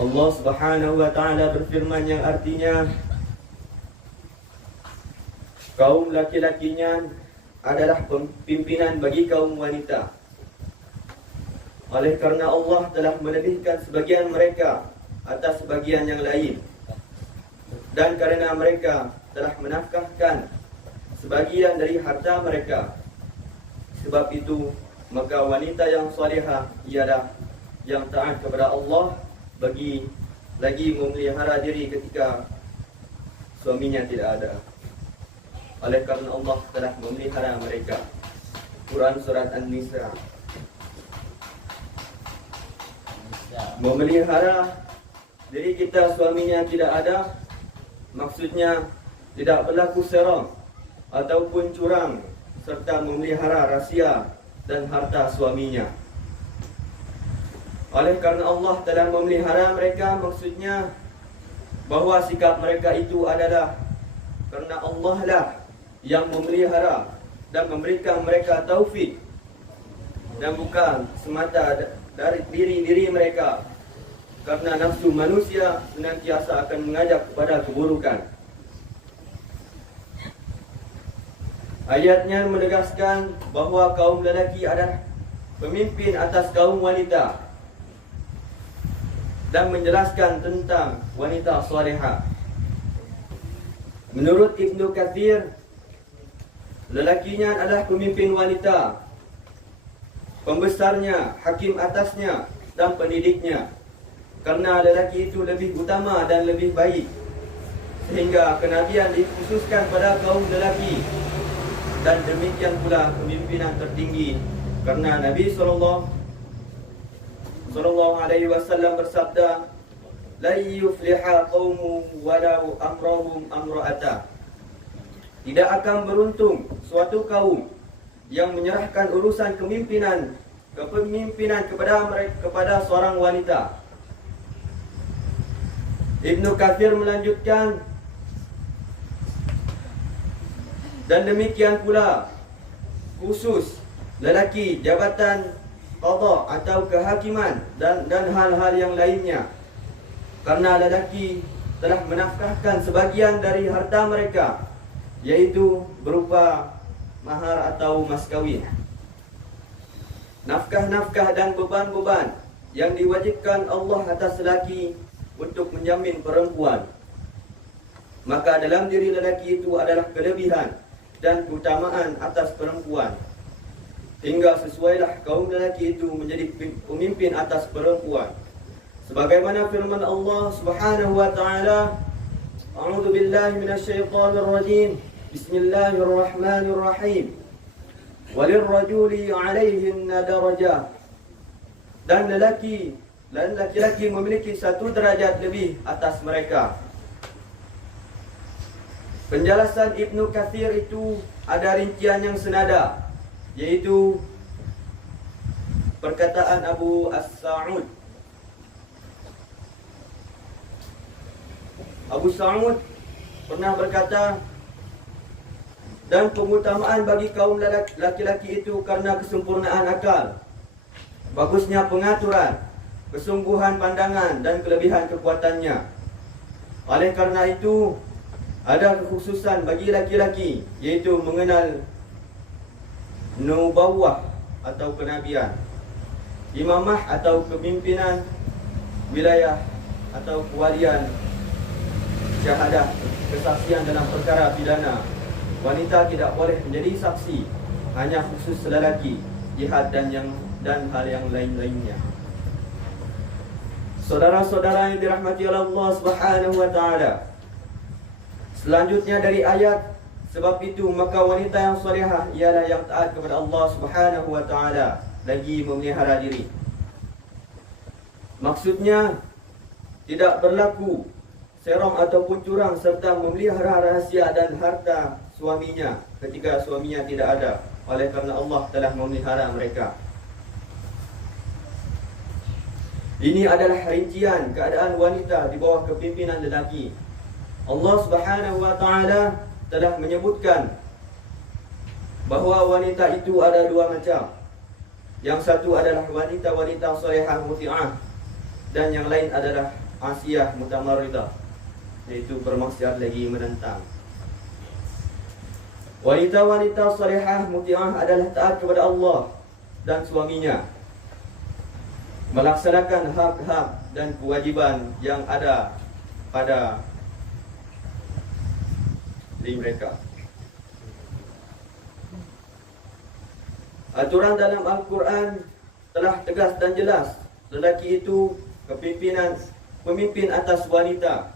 Allah Subhanahu wa taala berfirman yang artinya kaum laki-lakinya adalah pimpinan bagi kaum wanita. Oleh karena Allah telah melebihkan sebagian mereka atas sebagian yang lain, dan karena mereka telah menafkahkan sebagian dari harta mereka, sebab itu maka wanita yang salihah ialah yang taat kepada Allah bagi lagi memelihara diri ketika suaminya tidak ada. Oleh karena Allah telah memelihara mereka. Quran Surat An-Nisa. Memelihara diri kita suaminya tidak ada, maksudnya tidak berlaku serong ataupun curang, serta memelihara rahsia dan harta suaminya. Oleh karena Allah telah memelihara mereka, maksudnya bahawa sikap mereka itu adalah karena Allah lah yang memelihara dan memberikan mereka taufik, dan bukan semata dari diri mereka, karena nafsu manusia senantiasa akan mengajak kepada keburukan. Ayatnya menegaskan bahawa kaum lelaki adalah pemimpin atas kaum wanita dan menjelaskan tentang wanita salihah. Menurut Ibnu Katsir, lelakinya adalah pemimpin wanita, pembesarnya, hakim atasnya, dan pendidiknya. Karena lelaki itu lebih utama dan lebih baik, sehingga kenabian dikhususkan pada kaum lelaki. Dan demikian pula pemimpinan tertinggi, karena Nabi sallallahu alaihi wasallam bersabda, la yufliha qaumun walau amrahum amra'ata. Tidak akan beruntung suatu kaum yang menyerahkan urusan kepemimpinan kepada seorang wanita. Ibnu Katsir melanjutkan, dan demikian pula khusus lelaki jabatan qada atau kehakiman dan hal-hal yang lainnya, karena lelaki telah menafkahkan sebagian dari harta mereka, yaitu berupa mahar atau mas kawin. Nafkah-nafkah dan beban-beban yang diwajibkan Allah atas lelaki untuk menjamin perempuan. Maka dalam diri lelaki itu adalah kelebihan dan keutamaan atas perempuan, hingga sesuailah kaum lelaki itu menjadi pemimpin atas perempuan. Sebagaimana firman Allah Subhanahu wa taala, A'udzu billahi minasyaitonir rajim. Bismillahirrahmanirrahim. Walirrajuli 'alaihinna darajah. Dan laki-laki memiliki satu derajat lebih atas mereka. Penjelasan Ibnu Katsir itu ada rincian yang senada, yaitu perkataan Abu As-Sa'ud. Abu Sa'ud pernah berkata, dan pengutamaan bagi kaum laki-laki itu karena kesempurnaan akal, bagusnya pengaturan, kesungguhan pandangan, dan kelebihan kekuatannya. Oleh karena itu, ada kekhususan bagi laki-laki, yaitu mengenal nubawah atau kenabian, imamah atau kepimpinan wilayah atau kewalian, syahadah, kesaksian dalam perkara pidana. Wanita tidak boleh menjadi saksi, hanya khusus lelaki, jihad dan hal yang lain-lainnya. Saudara-saudara yang dirahmati oleh Allah Subhanahu wa taala, selanjutnya dari ayat, sebab itu maka wanita yang salihah ialah yang taat kepada Allah Subhanahu wa taala, lagi memelihara diri. Maksudnya tidak berlaku serong ataupun curang, serta memelihara rahsia dan harta suaminya ketika suaminya tidak ada, oleh karena Allah telah memelihara mereka. Ini adalah rincian keadaan wanita di bawah kepimpinan lelaki. Allah Subhanahu wa taala telah menyebutkan bahawa wanita itu ada dua macam. Yang satu adalah wanita-wanita salihah muti'ah, dan yang lain adalah asiyah mutamarridah, yaitu bermaksiat lagi menentang. Wanita-wanita salihah muti'ah adalah taat kepada Allah dan suaminya, melaksanakan hak-hak dan kewajiban yang ada pada diri mereka. Aturan dalam Al-Quran telah tegas dan jelas. Lelaki itu pemimpin atas wanita,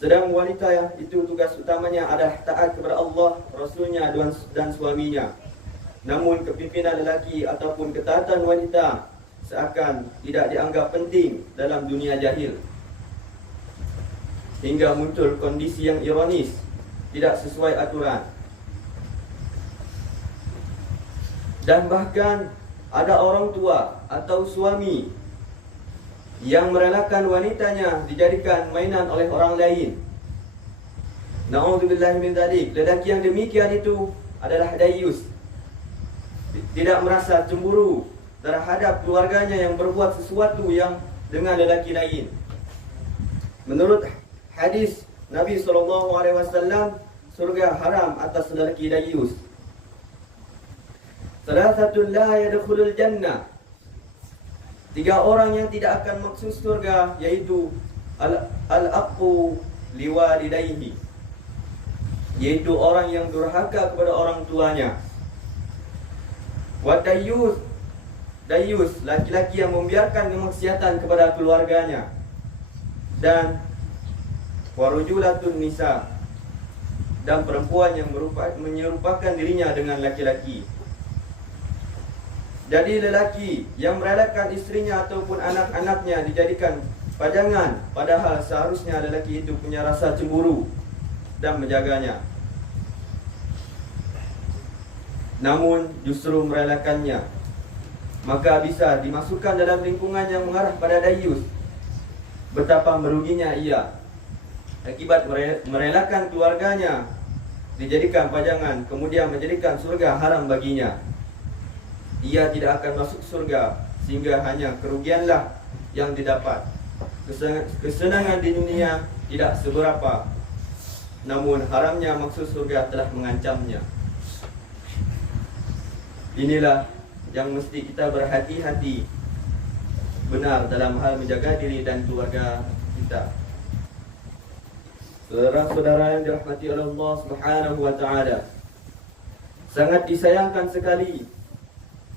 sedang wanita yang itu tugas utamanya adalah taat kepada Allah, Rasulnya dan suaminya. Namun kepimpinan lelaki ataupun ketaatan wanita seakan tidak dianggap penting dalam dunia jahil, hingga muncul kondisi yang ironis, tidak sesuai aturan. Dan bahkan ada orang tua atau suami yang merelakan wanitanya dijadikan mainan oleh orang lain. Na'udzubillahi min dzalik. Lelaki yang demikian itu adalah dayus, tidak merasa cemburu terhadap keluarganya yang berbuat sesuatu yang dengan lelaki lain. Menurut hadis Nabi SAW, surga haram atas lelaki dayus. Thalathatun la yadkhulul jannah. 3 orang yang tidak akan masuk surga, yaitu al-aqu liwalidayhi, yaitu orang yang durhaka kepada orang tuanya. Wa dayus, laki-laki yang membiarkan kemaksiatan kepada keluarganya. Dan warujulatun nisa, dan perempuan yang menyerupakan dirinya dengan laki-laki. Jadi lelaki yang merelakan istrinya ataupun anak-anaknya dijadikan pajangan, padahal seharusnya lelaki itu punya rasa cemburu dan menjaganya, namun justru merelakannya, maka bisa dimasukkan dalam lingkungan yang mengarah pada dayus. Betapa meruginya ia akibat merelakan keluarganya dijadikan pajangan, kemudian menjadikan surga haram baginya. Ia tidak akan masuk surga, sehingga hanya kerugianlah yang didapat. Kesenangan di dunia tidak seberapa, namun haramnya maksud surga telah mengancamnya. Inilah yang mesti kita berhati-hati benar dalam hal menjaga diri dan keluarga kita. Saudara-saudara yang dirahmati oleh Allah Subhanahu wa taala, sangat disayangkan sekali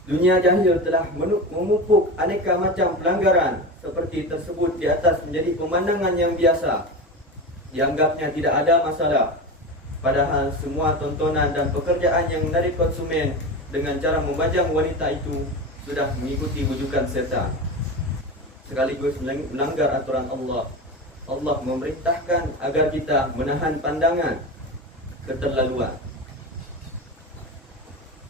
dunia jahil telah memupuk aneka macam pelanggaran seperti tersebut di atas menjadi pemandangan yang biasa, dianggapnya tidak ada masalah. Padahal semua tontonan dan pekerjaan yang menarik konsumen dengan cara memajang wanita itu sudah mengikuti bujukan setan, sekaligus melanggar aturan Allah. Allah memerintahkan agar kita menahan pandangan keterlaluan.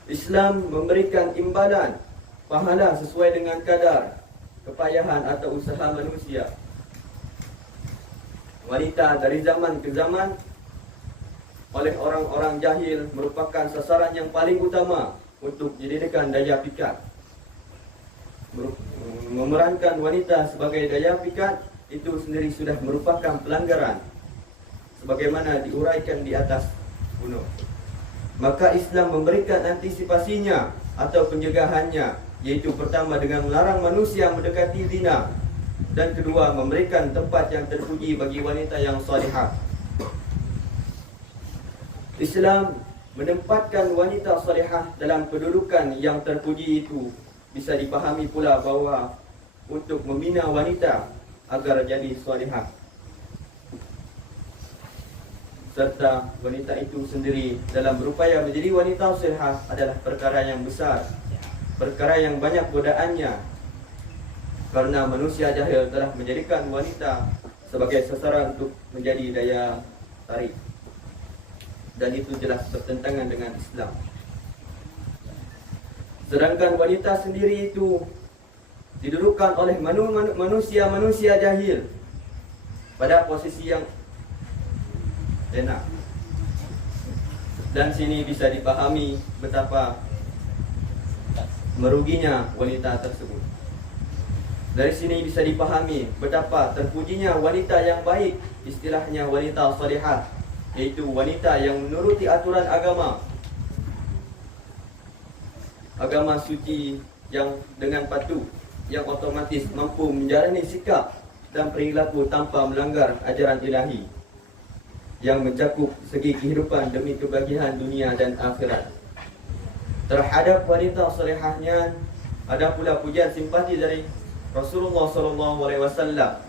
Islam memberikan imbalan pahala sesuai dengan kadar kepayahan atau usaha manusia. Wanita dari zaman ke zaman oleh orang-orang jahil merupakan sasaran yang paling utama untuk dijadikan daya pikat. Memerankan wanita sebagai daya pikat itu sendiri sudah merupakan pelanggaran, sebagaimana diuraikan di atas bunuh. Maka Islam memberikan antisipasinya atau pencegahannya, yaitu pertama dengan melarang manusia mendekati zina, dan kedua memberikan tempat yang terpuji bagi wanita yang salihah. Islam menempatkan wanita salihah dalam kedudukan yang terpuji itu bisa dipahami pula bahawa untuk membina wanita agar jadi salihah, serta wanita itu sendiri dalam berupaya menjadi wanita salihah adalah perkara yang besar, perkara yang banyak godaannya, karena manusia jahil telah menjadikan wanita sebagai sasaran untuk menjadi daya tarik, dan itu jelas bertentangan dengan Islam. Sedangkan wanita sendiri itu didudukkan oleh manusia jahil pada posisi yang enak, dan sini bisa dipahami betapa meruginya wanita tersebut. Dari sini bisa dipahami betapa terpujinya wanita yang baik, istilahnya wanita salihah, yaitu wanita yang menuruti aturan agama suci, yang dengan patuh, yang otomatis mampu menjalani sikap dan perilaku tanpa melanggar ajaran ilahi, yang mencakup segi kehidupan demi kebahagiaan dunia dan akhirat. Terhadap wanita salihahnya ada pula pujian simpati dari Rasulullah SAW.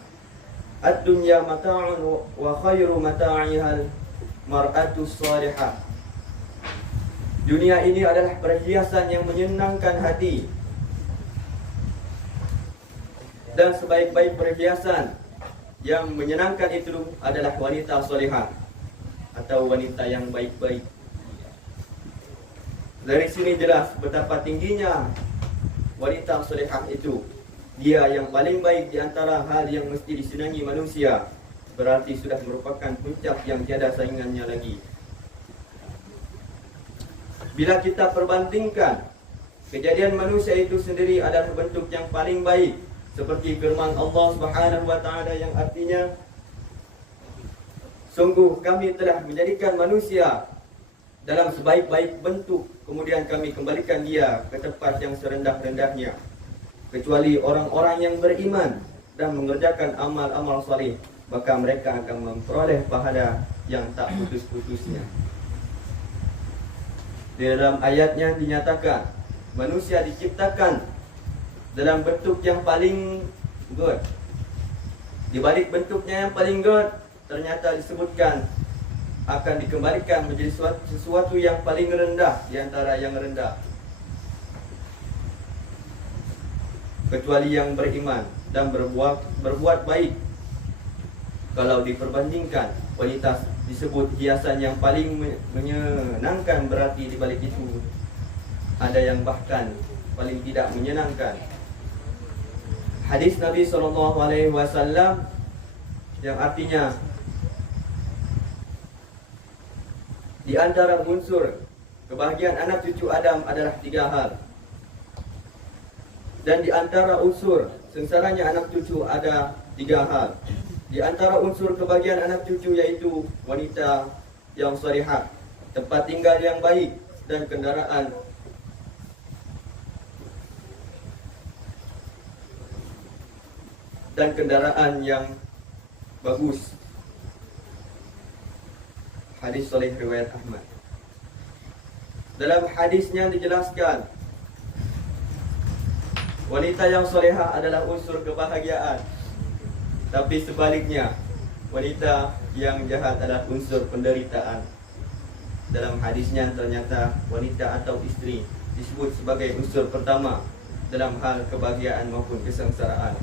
Ad-dunya mata'un wa khairu mata'ihal mar'atu salihah. Dunia ini adalah perhiasan yang menyenangkan hati, dan sebaik-baik perhiasan yang menyenangkan itu adalah wanita salihah atau wanita yang baik-baik. Dari sini jelas betapa tingginya wanita salihah itu. Dia yang paling baik di antara hal yang mesti disenangi manusia, berarti sudah merupakan puncak yang tiada saingannya lagi. Bila kita perbandingkan, kejadian manusia itu sendiri adalah bentuk yang paling baik, seperti firman Allah Subhanahu wa taala yang artinya, sungguh kami telah menjadikan manusia dalam sebaik-baik bentuk, kemudian kami kembalikan dia ke tempat yang serendah-rendahnya, kecuali orang-orang yang beriman dan mengerjakan amal-amal salih, maka mereka akan memperoleh pahala yang tak putus-putusnya. Di dalam ayatnya dinyatakan manusia diciptakan dalam bentuk yang paling good. Di balik bentuknya yang paling good, ternyata disebutkan akan dikembalikan menjadi sesuatu yang paling rendah di antara yang rendah, kecuali yang beriman dan berbuat baik. Kalau diperbandingkan, wanita disebut hiasan yang paling menyenangkan, berarti di balik itu ada yang bahkan paling tidak menyenangkan. Hadis Nabi SAW yang artinya, di antara unsur kebahagiaan anak cucu Adam adalah 3 hal. Dan di antara unsur sengsaranya anak cucu ada 3 hal. Di antara unsur kebahagiaan anak cucu yaitu wanita yang salihah, tempat tinggal yang baik, dan kendaraan yang bagus. Hadis sahih riwayat Ahmad. Dalam hadisnya dijelaskan, wanita yang salihah adalah unsur kebahagiaan, tapi sebaliknya, wanita yang jahat adalah unsur penderitaan. Dalam hadisnya ternyata wanita atau istri disebut sebagai unsur pertama dalam hal kebahagiaan maupun kesengsaraan.